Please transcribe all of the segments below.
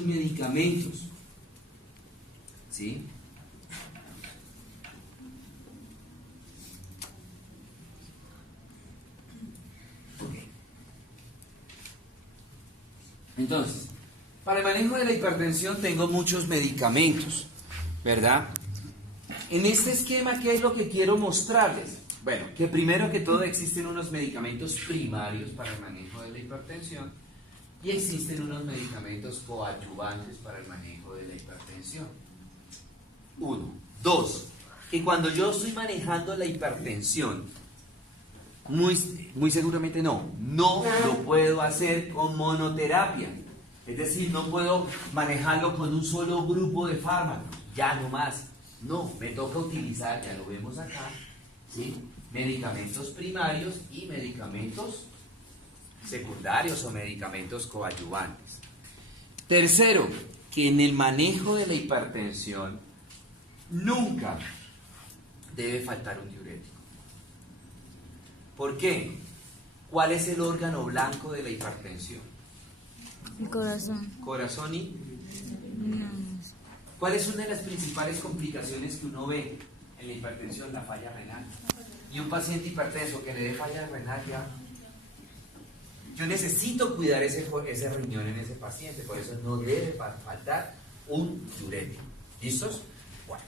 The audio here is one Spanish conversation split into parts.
medicamentos, ¿sí? Okay. Entonces, para el manejo de la hipertensión tengo muchos medicamentos, ¿verdad? En este esquema, ¿qué es lo que quiero mostrarles? Bueno, que primero que todo existen unos medicamentos primarios para el manejo de la hipertensión y existen unos medicamentos coadyuvantes para el manejo de la hipertensión. Uno. Dos, que cuando yo estoy manejando la hipertensión, muy seguramente no lo puedo hacer con monoterapia. Es decir, no puedo manejarlo con un solo grupo de fármacos, ya no más. No, me toca utilizar, ya lo vemos acá, ¿sí?, medicamentos primarios y medicamentos secundarios o medicamentos coadyuvantes. Tercero, que en el manejo de la hipertensión nunca debe faltar un diurético. ¿Por qué? ¿Cuál es el órgano blanco de la hipertensión? El corazón. ¿Corazón y? No. ¿Cuál es una de las principales complicaciones que uno ve en la hipertensión? La falla renal. Y un paciente hipertenso que le dé falla renal, ya, yo necesito cuidar ese riñón en ese paciente, por eso no debe faltar un diurético. ¿Listos? Bueno,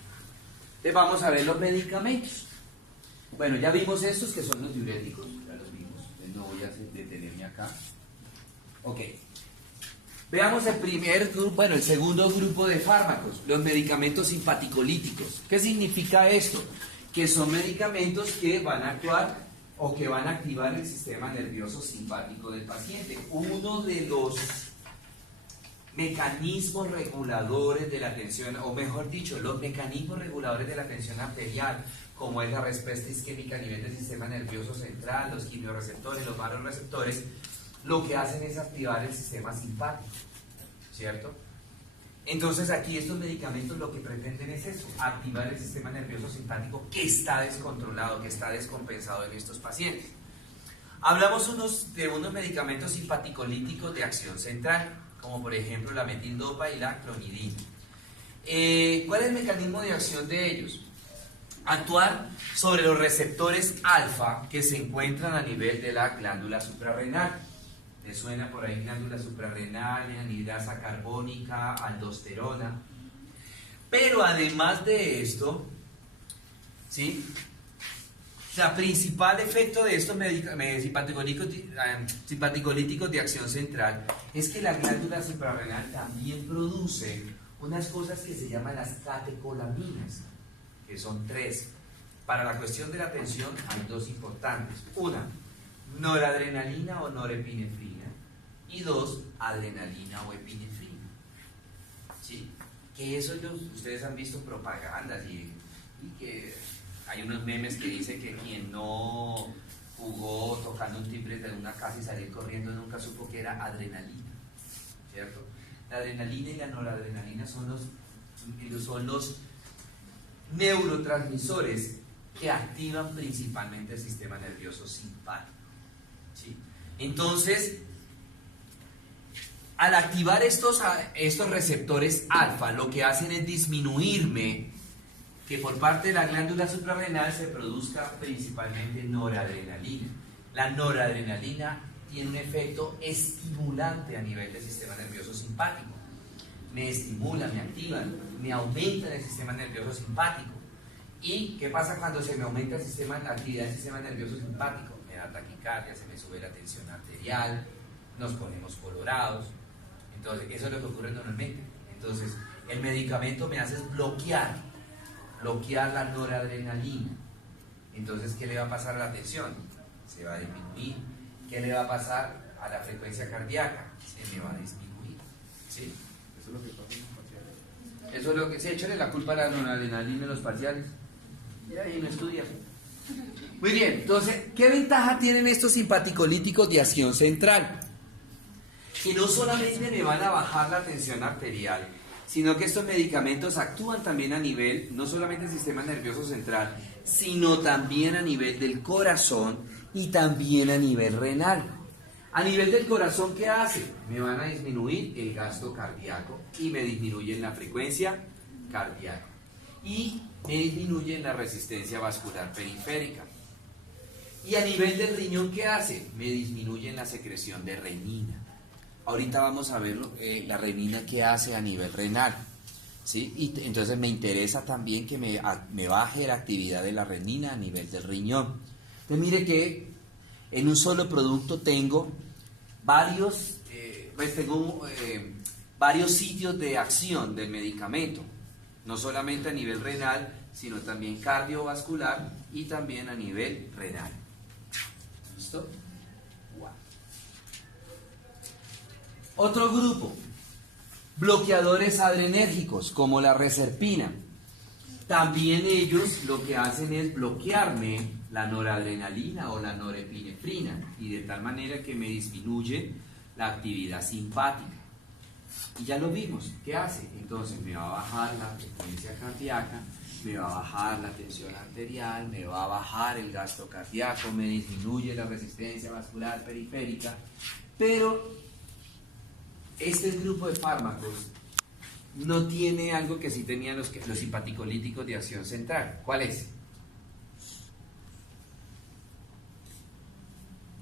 entonces vamos a ver los medicamentos. Bueno, ya vimos estos que son los diuréticos, ya los vimos, entonces no voy a detenerme acá. Ok. Veamos el segundo grupo de fármacos, los medicamentos simpaticolíticos. ¿Qué significa esto? Que son medicamentos que van a actuar o que van a activar el sistema nervioso simpático del paciente. Uno de los mecanismos reguladores de la tensión, o mejor dicho, los mecanismos reguladores de la tensión arterial, como es la respuesta isquémica a nivel del sistema nervioso central, los quimiorreceptores, los vasoreceptores, lo que hacen es activar el sistema simpático, ¿cierto? Entonces aquí estos medicamentos lo que pretenden es eso, activar el sistema nervioso simpático que está descontrolado, que está descompensado en estos pacientes. Hablamos de unos medicamentos simpaticolíticos de acción central, como por ejemplo la metildopa y la clonidina. ¿Cuál es el mecanismo de acción de ellos? Actuar sobre los receptores alfa que se encuentran a nivel de la glándula suprarrenal. ¿Le suena por ahí glándula suprarrenal, anhidrasa carbónica, aldosterona? Pero además de esto, ¿sí?, el principal efecto de estos simpaticolíticos de acción central es que la glándula suprarrenal también produce unas cosas que se llaman las catecolaminas, que son tres. Para la cuestión de la tensión hay dos importantes. Una, noradrenalina o norepinefrina, y dos, adrenalina o epinefrina, ¿sí? Que eso ustedes han visto propagandas y que hay unos memes que dicen que quien no jugó tocando un timbre de una casa y salir corriendo nunca supo que era adrenalina, ¿cierto? La adrenalina y la noradrenalina son los neurotransmisores que activan principalmente el sistema nervioso simpático, ¿sí? Entonces, al activar estos receptores alfa, lo que hacen es disminuirme que por parte de la glándula suprarrenal se produzca principalmente noradrenalina. La noradrenalina tiene un efecto estimulante a nivel del sistema nervioso simpático. Me estimula, me activan, me aumenta el sistema nervioso simpático. ¿Y qué pasa cuando se me aumenta la actividad del sistema nervioso simpático? Me da taquicardia, se me sube la tensión arterial, nos ponemos colorados. Entonces, eso es lo que ocurre normalmente. Entonces, el medicamento me hace bloquear la noradrenalina. Entonces, ¿qué le va a pasar a la tensión? Se va a disminuir. ¿Qué le va a pasar a la frecuencia cardíaca? Se me va a disminuir. ¿Sí? Eso es lo que pasa en los parciales. Eso es lo que se échale la culpa a la noradrenalina en los parciales. Y ahí no estudia. Muy bien, entonces, ¿qué ventaja tienen estos simpaticolíticos de acción central? Que no solamente me van a bajar la tensión arterial, sino que estos medicamentos actúan también a nivel, no solamente del sistema nervioso central, sino también a nivel del corazón y también a nivel renal. A nivel del corazón, ¿qué hace? Me van a disminuir el gasto cardíaco y me disminuyen la frecuencia cardíaca. Y me disminuyen la resistencia vascular periférica. Y a nivel del riñón, ¿qué hace? Me disminuyen la secreción de renina. Ahorita vamos a ver la renina qué hace a nivel renal. ¿Sí? Y entonces me interesa también que me baje la actividad de la renina a nivel del riñón. Entonces mire que en un solo producto tengo varios sitios de acción del medicamento, no solamente a nivel renal, sino también cardiovascular y también a nivel renal. ¿Listo? Wow. Otro grupo, bloqueadores adrenérgicos como la reserpina. También ellos lo que hacen es bloquearme la noradrenalina o la norepinefrina y de tal manera que me disminuye la actividad simpática. Y ya lo vimos, ¿qué hace? Entonces me va a bajar la frecuencia cardíaca, me va a bajar la tensión arterial, me va a bajar el gasto cardíaco, me disminuye la resistencia vascular periférica, pero este grupo de fármacos no tiene algo que sí tenían los simpaticolíticos de acción central. ¿Cuál es?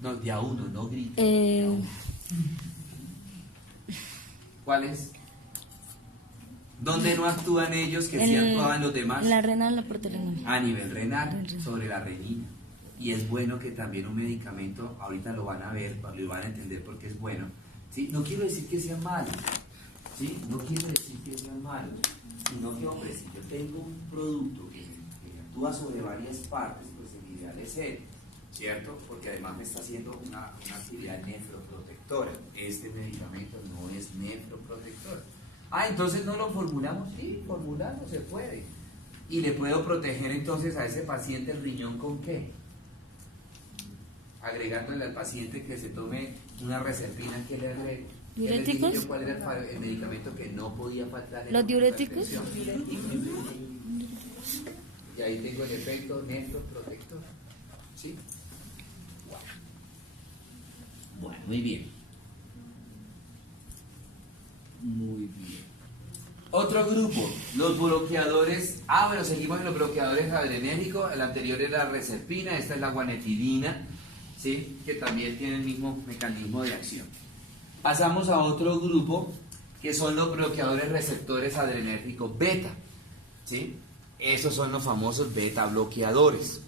No, de a uno, no grita. ¿Cuál es? ¿Dónde no actúan ellos que sí actúan los demás? La renal, la proteína. A nivel renal, sobre la renina. Y es bueno que también un medicamento, ahorita lo van a ver, lo van a entender porque es bueno. ¿Sí? No quiero decir que sean malos. ¿Sí? No quiero decir que sean malos. Sino que, hombre, si yo tengo un producto que actúa sobre varias partes, pues el ideal es él. ¿Cierto? Porque además me está haciendo una actividad nefroprotectora. Este medicamento no es nefroprotector. Entonces no lo formulamos. Sí, formularlo se puede. Y le puedo proteger entonces a ese paciente el riñón ¿con qué? Agregándole al paciente que se tome una reserpina, que le agrego. ¿Diuréticos? ¿Cuál era el medicamento que no podía faltar? ¿Los diuréticos? Y ahí tengo el efecto nefroprotector. ¿Sí? Bueno, muy bien. Muy bien. Otro grupo, los bloqueadores. Bueno, seguimos en los bloqueadores adrenérgicos. El anterior era la reserpina, esta es la guanetidina, ¿sí? Que también tiene el mismo mecanismo de acción. Pasamos a otro grupo que son los bloqueadores receptores adrenérgicos beta, ¿sí? Esos son los famosos beta bloqueadores.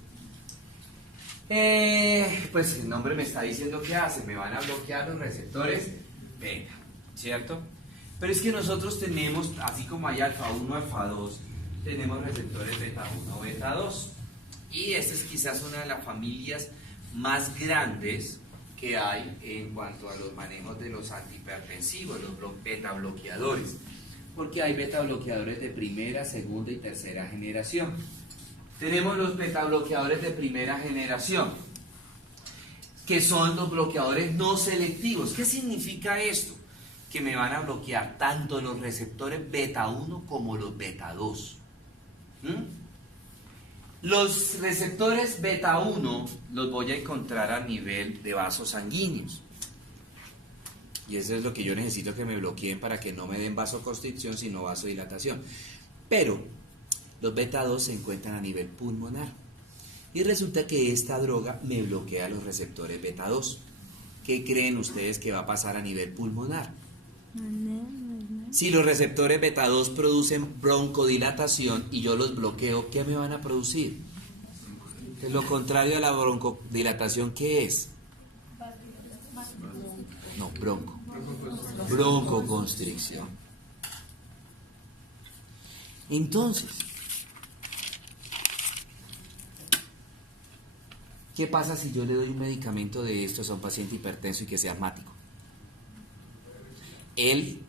Pues el nombre me está diciendo qué hace, me van a bloquear los receptores beta, ¿cierto? Pero es que nosotros tenemos, así como hay alfa 1, alfa 2, tenemos receptores beta 1, beta 2. Y esta es quizás una de las familias más grandes que hay en cuanto a los manejos de los antihipertensivos, los beta bloqueadores. Porque hay beta bloqueadores de primera, segunda y tercera generación. Tenemos los beta bloqueadores de primera generación, que son los bloqueadores no selectivos. ¿Qué significa esto? Que me van a bloquear tanto los receptores beta 1 como los beta 2. Los receptores beta 1 los voy a encontrar a nivel de vasos sanguíneos. Y eso es lo que yo necesito que me bloqueen para que no me den vasoconstricción, sino vasodilatación. Pero los beta 2 se encuentran a nivel pulmonar. Y resulta que esta droga me bloquea los receptores beta 2. ¿Qué creen ustedes que va a pasar a nivel pulmonar? Si los receptores beta 2 producen broncodilatación y yo los bloqueo, ¿qué me van a producir? Lo contrario a la broncodilatación, ¿qué es? No, broncoconstricción. Entonces, ¿qué pasa si yo le doy un medicamento de estos a un paciente hipertenso y que sea asmático? Él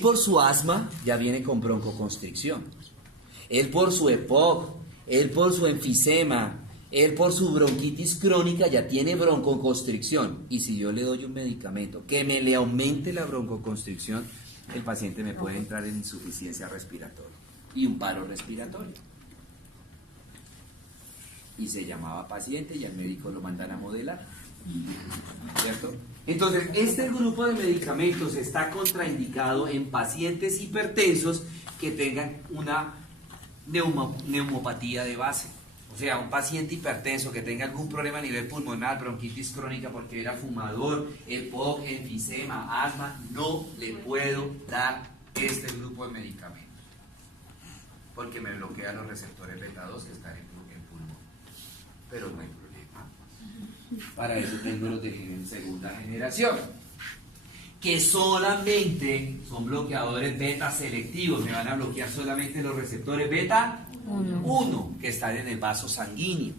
por su asma ya viene con broncoconstricción. Él por su EPOC, él por su enfisema, él por su bronquitis crónica ya tiene broncoconstricción. Y si yo le doy un medicamento que me le aumente la broncoconstricción, el paciente me puede entrar en insuficiencia respiratoria y un paro respiratorio. Y se llamaba paciente y al médico lo mandan a modelar. ¿Cierto? Entonces, este grupo de medicamentos está contraindicado en pacientes hipertensos que tengan una neumopatía de base. O sea, un paciente hipertenso que tenga algún problema a nivel pulmonar, bronquitis crónica porque era fumador, EPOC, enfisema, asma, no le puedo dar este grupo de medicamentos porque me bloquea los receptores beta 2 que están en pulmón. Pero no hay problema. Para eso tengo los de segunda generación, que solamente son bloqueadores beta selectivos. Me van a bloquear solamente los receptores beta 1 que están en el vaso sanguíneo.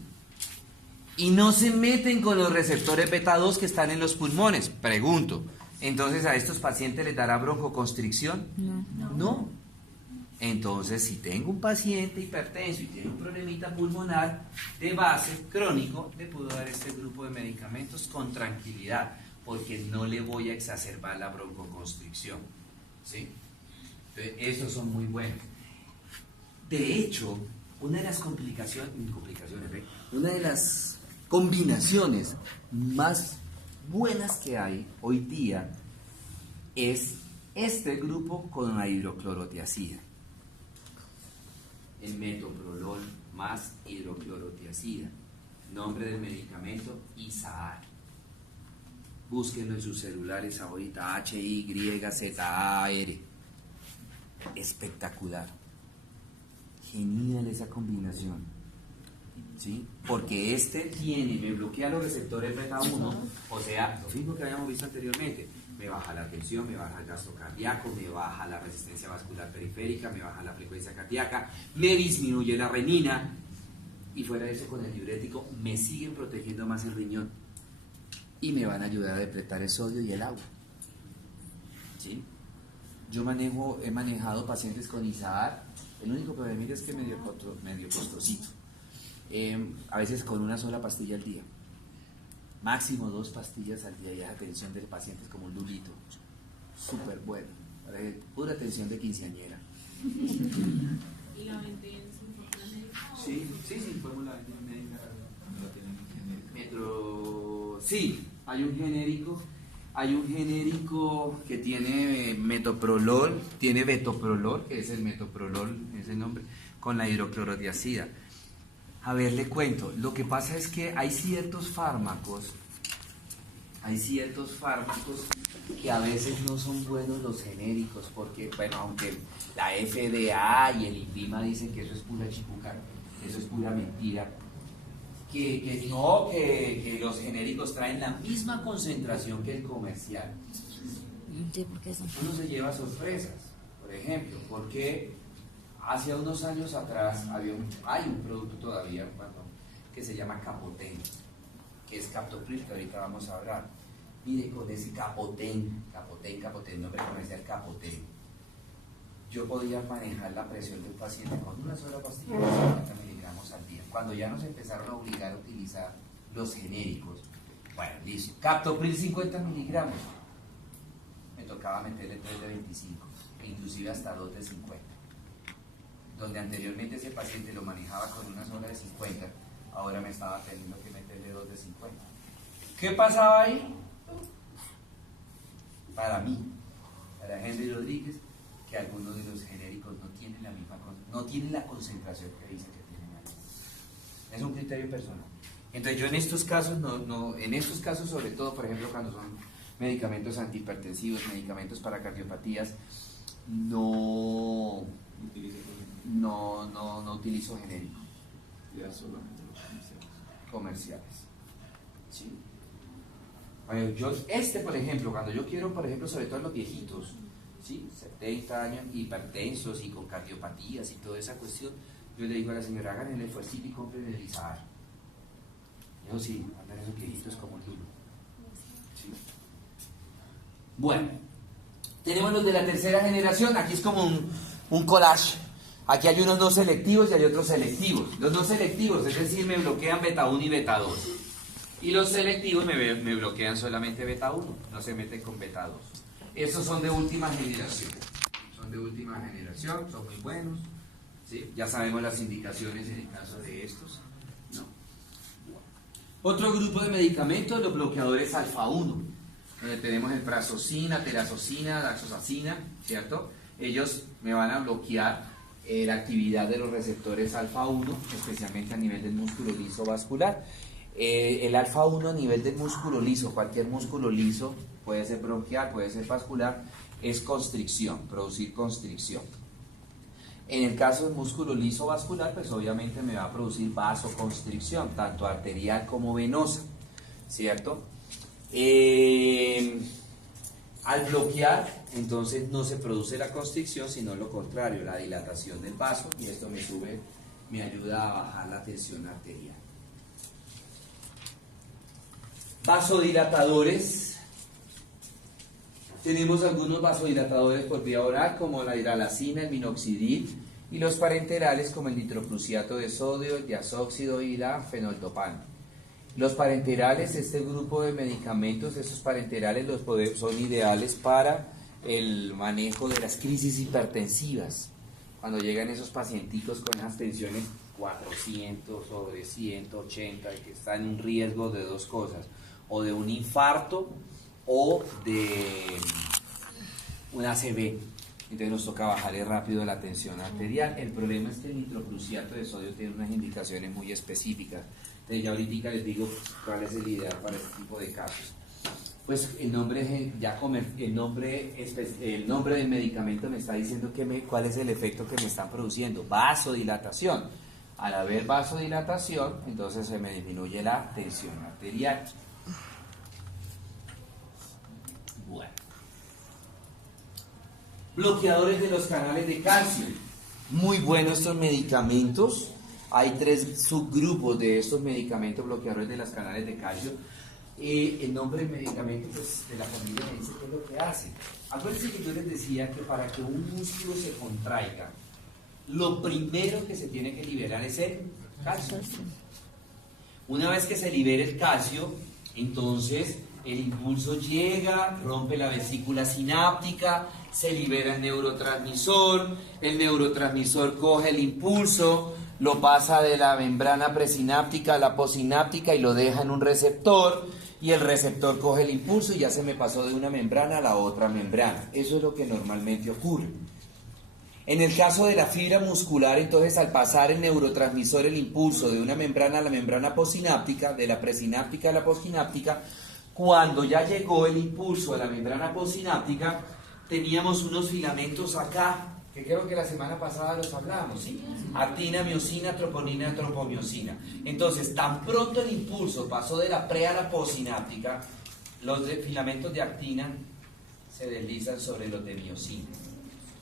Y no se meten con los receptores beta 2 que están en los pulmones. Pregunto, ¿entonces a estos pacientes les dará broncoconstricción? No. Entonces, si tengo un paciente hipertenso y tiene un problemita pulmonar de base crónico, le puedo dar este grupo de medicamentos con tranquilidad, porque no le voy a exacerbar la broncoconstricción. ¿Sí? Entonces, esos son muy buenos. De hecho, una de las una de las combinaciones más buenas que hay hoy día es este grupo con la hidroclorotiazida. El metoprolol más hidroclorotiazida. Nombre del medicamento, Isaar. Búsquenlo en sus celulares ahorita, HYZAR. Espectacular. Genial esa combinación, ¿sí? Porque me bloquea los receptores beta 1, o sea, lo mismo que habíamos visto anteriormente, me baja la tensión, me baja el gasto cardíaco, me baja la resistencia vascular periférica, me baja la frecuencia cardíaca, me disminuye la renina, y fuera de eso con el diurético me siguen protegiendo más el riñón, y me van a ayudar a depletar el sodio y el agua, ¿sí? Yo he manejado pacientes con Isaar. El único problema es que medio costosito. A veces con una sola pastilla al día. Máximo 2 pastillas al día, y la atención del paciente es como un lulito. Súper bueno. Pura atención de quinceañera. ¿Y la venden sin fórmula médica? Sí, fórmula médica. Sí, hay un genérico. Hay un genérico que tiene metoprolol, tiene betoprolol, que es el metoprolol, ese nombre, con la hidroclorotiazida. A ver, le cuento, lo que pasa es que hay ciertos fármacos que a veces no son buenos los genéricos, porque, bueno, aunque la FDA y el INVIMA dicen que eso es pura chicuca, eso es pura mentira, que los genéricos traen la misma concentración que el comercial. Sí, porque eso. Uno se lleva sorpresas. Por ejemplo, porque hace unos años atrás hay un producto todavía que se llama Capotén, que es Captopril, que ahorita vamos a hablar. Mire, con ese Capotén, nombre comercial Capotén, yo podía manejar la presión de un paciente con una sola pastilla de 50 miligramos al día. Cuando ya nos empezaron a obligar a utilizar los genéricos, bueno, listo, Captopril 50 miligramos, me tocaba meterle 3 de 25, inclusive hasta 2 de 50. Donde anteriormente ese paciente lo manejaba con una sola de 50, ahora me estaba teniendo que meterle 2 de 50. ¿Qué pasaba ahí? Para mí, para Henry Rodríguez, que algunos de los genéricos no tienen la concentración que dicen que tienen ahí. Es un criterio personal. Entonces yo en estos casos, en estos casos sobre todo, por ejemplo, cuando son medicamentos antihipertensivos, medicamentos para cardiopatías, no utilizo genérico. Ya solamente los comerciales. ¿Sí? Bueno, por ejemplo, cuando yo quiero, por ejemplo, sobre todo los viejitos, ¿sí? 70 años, hipertensos y con cardiopatías y toda esa cuestión, yo le digo a la señora, hagan el esfuerzo y compren el Isaar. Eso sí, andan esos viejitos como el duro. ¿Sí? Bueno, tenemos los de la tercera generación, aquí es como un collage. Aquí hay unos no selectivos y hay otros selectivos. Los no selectivos, es decir, me bloquean beta 1 y beta 2. Y los selectivos me bloquean solamente beta 1, no se meten con beta 2. Esos son de última generación. Son muy buenos. ¿Sí? Ya sabemos las indicaciones en el caso de estos. ¿No? Otro grupo de medicamentos, los bloqueadores alfa-1, donde tenemos el prazosina, terazocina, daxosacina, ¿cierto? Ellos me van a bloquear la actividad de los receptores alfa-1, especialmente a nivel del músculo liso vascular. El alfa-1 a nivel del músculo liso, cualquier músculo liso, puede ser bronquial, puede ser vascular, es constricción, producir constricción. En el caso del músculo liso vascular, pues obviamente me va a producir vasoconstricción, tanto arterial como venosa, ¿cierto? Al bloquear, entonces no se produce la constricción, sino lo contrario, la dilatación del vaso, y esto me ayuda a bajar la tensión arterial. Vasodilatadores. Tenemos algunos vasodilatadores por vía oral, como la hidralazina, el minoxidil, y los parenterales como el nitroprusiato de sodio, el diazóxido y la fenoltopana. Los parenterales, este grupo de medicamentos, esos parenterales son ideales para el manejo de las crisis hipertensivas. Cuando llegan esos pacienticos con esas tensiones 400 sobre 180 y que están en un riesgo de dos cosas, o de un infarto o de un ACV. Entonces nos toca bajarle rápido la tensión arterial. El problema es que el nitroprusiato de sodio tiene unas indicaciones muy específicas. Entonces ya ahorita les digo cuál es el ideal para este tipo de casos. Pues el nombre del medicamento me está diciendo cuál es el efecto que me están produciendo. Vasodilatación. Al haber vasodilatación, entonces se me disminuye la tensión arterial. Bueno. Bloqueadores de los canales de calcio. Muy buenos estos medicamentos. Hay 3 subgrupos de estos medicamentos bloqueadores de los canales de calcio. El nombre del medicamento, pues, de la familia me dice qué es lo que hace. Acuérdense que yo les decía que para que un músculo se contraiga, lo primero que se tiene que liberar es el calcio. Una vez que se libere el calcio, entonces el impulso llega, rompe la vesícula sináptica, se libera el neurotransmisor coge el impulso, lo pasa de la membrana presináptica a la postsináptica y lo deja en un receptor, y el receptor coge el impulso y ya se me pasó de una membrana a la otra membrana. Eso es lo que normalmente ocurre. En el caso de la fibra muscular, entonces al pasar el neurotransmisor el impulso de una membrana a la membrana postsináptica, de la presináptica a la postsináptica, cuando ya llegó el impulso a la membrana postsináptica, teníamos unos filamentos acá, que creo que la semana pasada los hablamos, ¿sí? Actina, miosina, troponina, tropomiosina. Entonces, tan pronto el impulso pasó de la pre a la postsináptica, los filamentos de actina se deslizan sobre los de miosina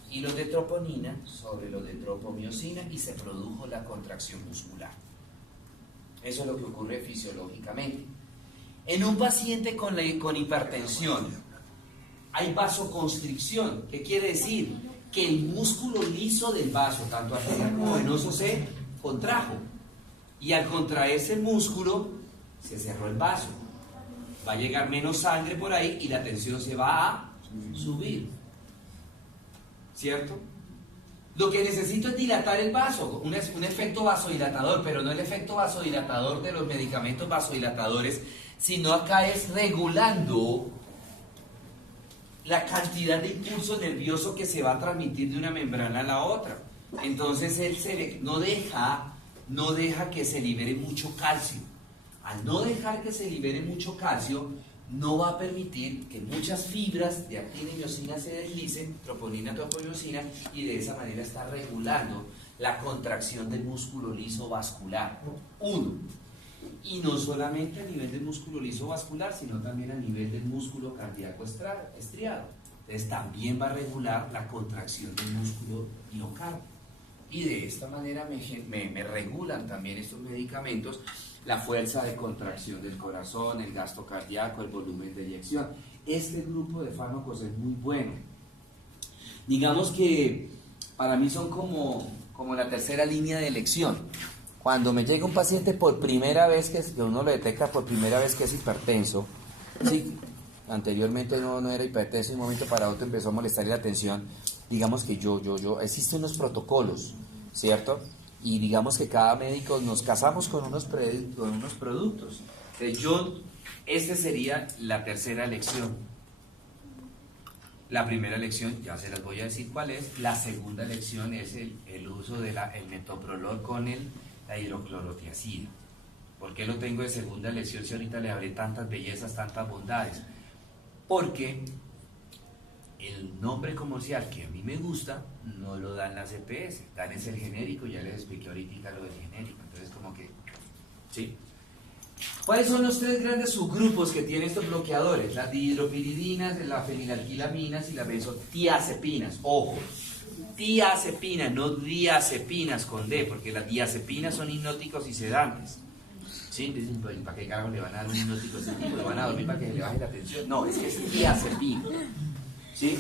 y los de troponina sobre los de tropomiosina y se produjo la contracción muscular. Eso es lo que ocurre fisiológicamente. En un paciente con hipertensión hay vasoconstricción. ¿Qué quiere decir? Que el músculo liso del vaso, tanto arterial como venoso, se contrajo. Y al contraerse el músculo, se cerró el vaso. Va a llegar menos sangre por ahí y la tensión se va a subir. ¿Cierto? Lo que necesito es dilatar el vaso, un efecto vasodilatador, pero no el efecto vasodilatador de los medicamentos vasodilatadores, sino acá es regulando la cantidad de impulso nervioso que se va a transmitir de una membrana a la otra. Entonces él no deja que se libere mucho calcio. Al no dejar que se libere mucho calcio, no va a permitir que muchas fibras de actina y miosina se deslicen, troponina, tropomiosina, y de esa manera está regulando la contracción del músculo liso vascular. 1. Y no solamente a nivel del músculo liso vascular, sino también a nivel del músculo cardíaco estriado. Entonces también va a regular la contracción del músculo miocardio. Y de esta manera me regulan también estos medicamentos la fuerza de contracción del corazón, el gasto cardíaco, el volumen de eyección. Este grupo de fármacos es muy bueno. Digamos que para mí son como la tercera línea de elección. Cuando me llega un paciente por primera vez, que uno lo detecta por primera vez que es hipertenso, sí, anteriormente no era hipertenso, de un momento para otro empezó a molestarle la tensión, digamos que existen unos protocolos, ¿cierto? Y digamos que cada médico nos casamos con unos productos. Esta sería la tercera lección. La primera lección, ya se las voy a decir cuál es. La segunda lección es el uso del metoprolol con la hidroclorotiazida. ¿Por qué lo tengo de segunda lección si ahorita le hablé tantas bellezas, tantas bondades? Porque el nombre comercial que a mí me gusta no lo dan las EPS, dan es el genérico, ya les expliqué ahorita lo del genérico, entonces como que, ¿sí? ¿Cuáles son los tres grandes subgrupos que tienen estos bloqueadores? Las dihidropiridinas, las fenilalquilaminas y las benzotiazepinas. Ojo, tiazepinas, no diazepinas con D, porque las diazepinas son hipnóticos y sedantes. ¿Sí? Dicen, ¿para qué carajo le van a dar un hipnótico a ese tipo? ¿Le van a dormir para que se le baje la tensión? No, es que es diazepina. ¿Sí?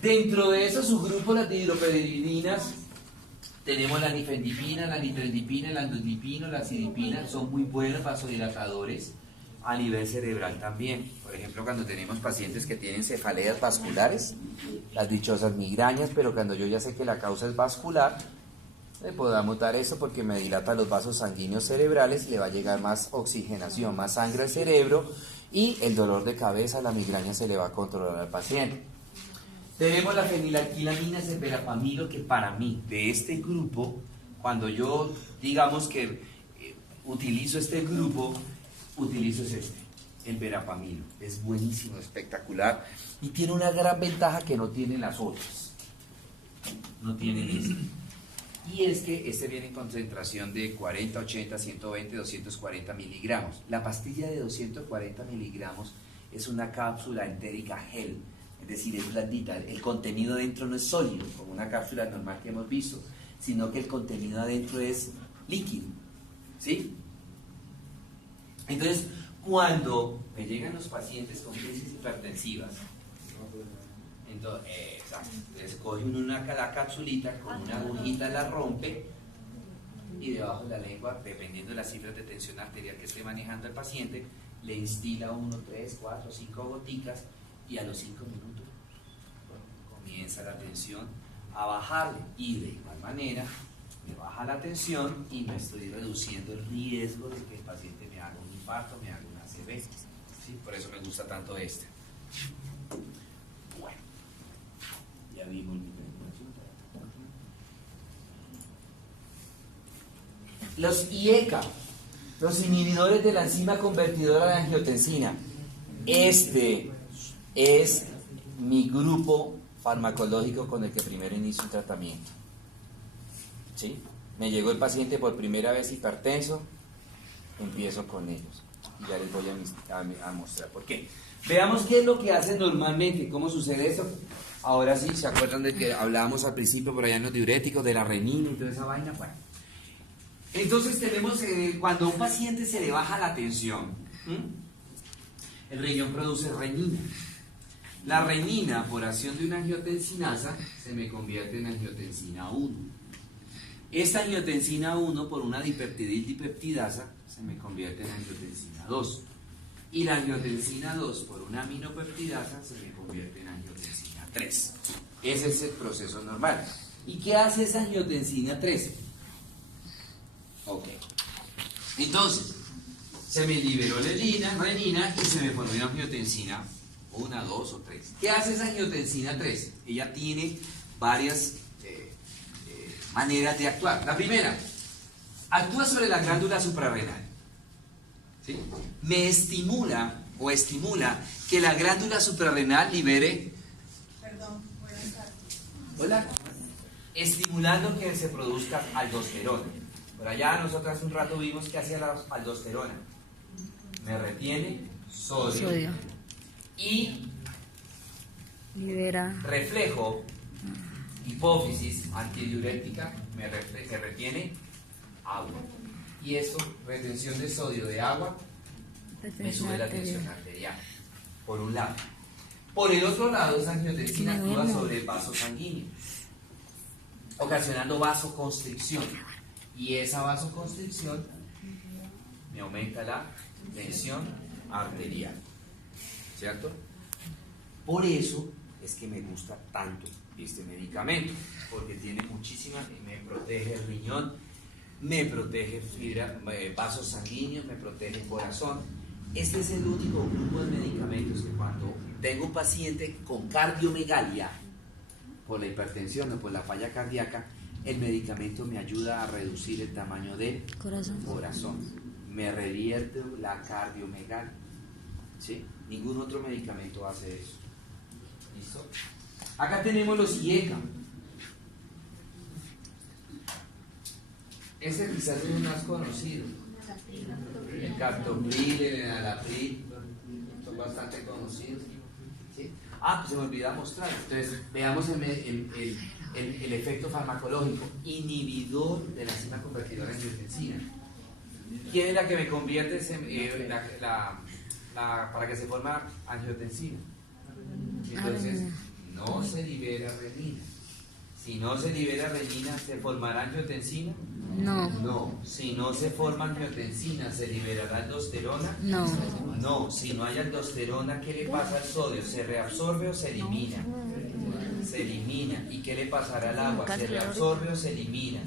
Dentro de esos subgrupos, las dihidropiridinas, tenemos la nifedipina, la nitrodipina, la androdipina, la acidipina, son muy buenos vasodilatadores a nivel cerebral también. Por ejemplo, cuando tenemos pacientes que tienen cefaleas vasculares, las dichosas migrañas, pero cuando yo ya sé que la causa es vascular, le podamos dar eso porque me dilata los vasos sanguíneos cerebrales y le va a llegar más oxigenación, más sangre al cerebro y el dolor de cabeza, la migraña se le va a controlar al paciente. Tenemos la fenilalquilamina, el verapamilo, que para mí, de este grupo, cuando yo, digamos que utilizo este grupo, utilizo el verapamilo. Es buenísimo, espectacular, y tiene una gran ventaja que no tienen las otras. No tienen este. Y es que este viene en concentración de 40, 80, 120, 240 miligramos. La pastilla de 240 miligramos es una cápsula entérica gel. Es decir, es blandita, el contenido adentro no es sólido, como una cápsula normal que hemos visto, sino que el contenido adentro es líquido, ¿sí? Entonces, cuando me llegan los pacientes con crisis hipertensivas, entonces coge uno la capsulita, con una agujita la rompe, y debajo de la lengua, dependiendo de las cifras de tensión arterial que esté manejando el paciente, le instila 1, 3, 4, 5 goticas, y a los 5 minutos comienza la tensión a bajarle, y de igual manera me baja la tensión y me estoy reduciendo el riesgo de que el paciente me haga un infarto, me haga una ACV. ¿Sí? Por eso me gusta tanto este. Bueno, ya vimos mi presentación. Los IECA, los inhibidores de la enzima convertidora de angiotensina. Este es mi grupo farmacológico con el que primero inicio un tratamiento. ¿Sí? Me llegó el paciente por primera vez hipertenso, empiezo con ellos. Y ya les voy a mostrar por qué. Veamos qué es lo que hacen normalmente, cómo sucede eso. Ahora sí, ¿se acuerdan de que hablábamos al principio por allá en los diuréticos de la renina y toda esa vaina? Bueno, entonces tenemos, cuando a un paciente se le baja la tensión, el riñón produce renina. La renina, por acción de una angiotensinasa, se me convierte en angiotensina 1. Esta angiotensina 1, por una dipeptidasa, se me convierte en angiotensina 2. Y la angiotensina 2, por una aminopeptidasa, se me convierte en angiotensina 3. Ese es el proceso normal. ¿Y qué hace esa angiotensina 3? Ok. Entonces, se me liberó la renina y se me formó una angiotensina 1, 2 o 3. ¿Qué hace esa angiotensina 3? Ella tiene varias maneras de actuar. La primera, actúa sobre la glándula suprarrenal. ¿Sí? Me estimula que la glándula suprarrenal libere. Perdón, buenas tardes. Hola. Estimulando que se produzca aldosterona. Por allá nosotros hace un rato vimos que hacía la aldosterona. Me retiene sodio. Y libera reflejo, hipófisis antidiurética, que retiene agua. Y esto, retención de sodio de agua, me sube la tensión arterial, por un lado. Por el otro lado, esa angiotensina actúa sobre el vaso sanguíneo, ocasionando vasoconstricción. Y esa vasoconstricción me aumenta la tensión arterial. ¿Cierto? Por eso es que me gusta tanto este medicamento, porque tiene muchísima, me protege el riñón, me protege vasos sanguíneos, me protege el corazón, Este es el único grupo de medicamentos que cuando tengo un paciente con cardiomegalia, por la hipertensión o por la falla cardíaca, el medicamento me ayuda a reducir el tamaño del corazón. Me revierte la cardiomegalia. ¿Sí? Ningún otro medicamento hace eso. ¿Listo? Acá tenemos los IECA. Este quizás es el más conocido. El captopril, el enalapril, son bastante conocidos. ¿Sí? Pues se me olvidó mostrar. Entonces, veamos el efecto farmacológico. Inhibidor de la enzima convertidora en angiotensina. ¿Quién es la que me convierte para que se forma angiotensina? Entonces, no se libera renina. Si no se libera renina, ¿se formará angiotensina? No. No. Si no se forma angiotensina, ¿se liberará aldosterona? No. No. Si no hay aldosterona, ¿qué le pasa al sodio? ¿Se reabsorbe o se elimina? Se elimina. ¿Y qué le pasará al agua? ¿Se reabsorbe o se elimina?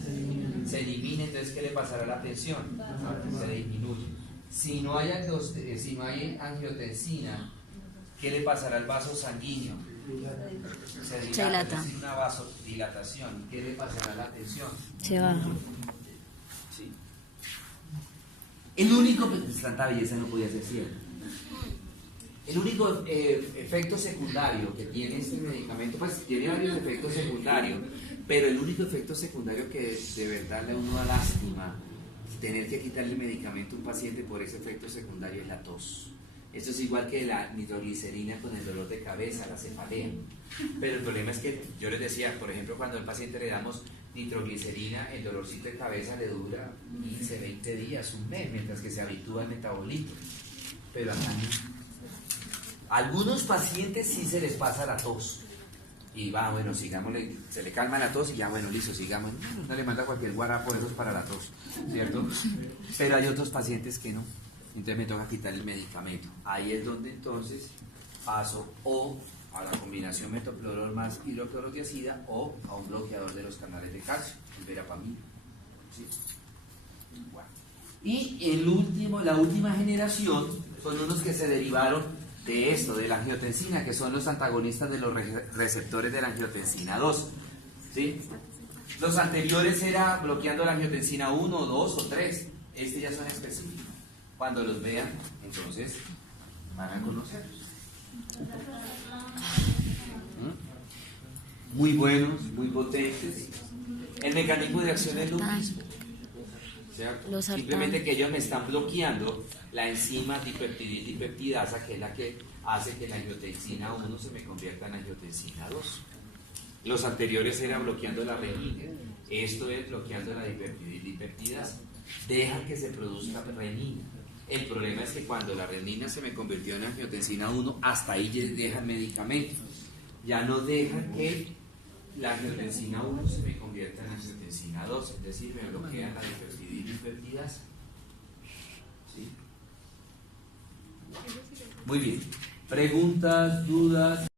Se elimina, entonces ¿qué le pasará a la tensión? Se disminuye. Si no hay angiotensina, ¿qué le pasará al vaso sanguíneo? Se dilata. Es decir, una vasodilatación. ¿Qué le pasará a la tensión? Se baja. Sí. El único, tanta belleza no podía ser cierto. El único efecto secundario que tiene este medicamento, pues tiene varios efectos secundarios, pero el único efecto secundario que de verdad le uno da lástima tener que quitarle el medicamento a un paciente por ese efecto secundario es la tos. Esto es igual que la nitroglicerina con el dolor de cabeza, la cefalea. Pero el problema es que yo les decía, por ejemplo, cuando al paciente le damos nitroglicerina, el dolorcito de cabeza le dura 15, 20 días, un mes, mientras que se habitúa al metabolito. Pero acá no. A algunos pacientes sí se les pasa la tos. Y va, bueno, sigámosle, se le calma la tos y ya, bueno, listo, sigamos. No le manda cualquier guarapo de esos para la tos, ¿cierto? Pero hay otros pacientes que no. Entonces me toca quitar el medicamento. Ahí es donde entonces paso o a la combinación metoprolol más hidroclorothiazida o a un bloqueador de los canales de calcio, el verapamil. ¿Sí? Bueno. Y la última generación son unos que se derivaron de esto, de la angiotensina, que son los antagonistas de los receptores de la angiotensina 2. ¿Sí? Los anteriores era bloqueando la angiotensina 1, 2 o 3. Este ya son específicos. Cuando los vean, entonces van a conocerlos. Muy buenos, muy potentes. El mecanismo de acción es lo mismo. ¿Cierto? Simplemente que ellos me están bloqueando la enzima dipeptidasa, que es la que hace que la angiotensina 1 se me convierta en angiotensina 2. Los anteriores eran bloqueando la renina. Esto es bloqueando la dipeptidasa. Deja que se produzca renina. El problema es que cuando la renina se me convirtió en angiotensina 1, hasta ahí deja el medicamento. Ya no deja que la angiotensina 1 se me convierta en angiotensina 2, es decir, me bloquea la dipeptidasa. ¿Sí? Muy bien. Preguntas, dudas.